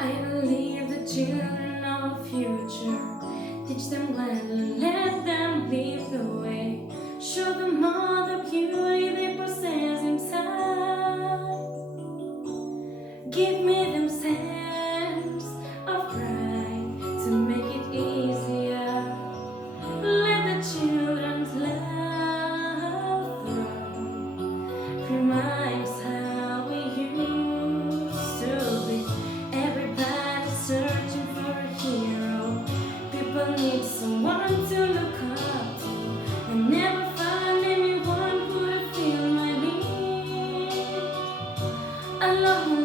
I believe the children of the future. Teach them gladly, let them lead the way. Show them all the beauty they possess inside. Give me them sense of pride to make it easier. Let the children's love thrive. Reminds how we used to be. Everybody's searching for a hero. People need someone to look up to. I never find anyone who would feel my need. Alone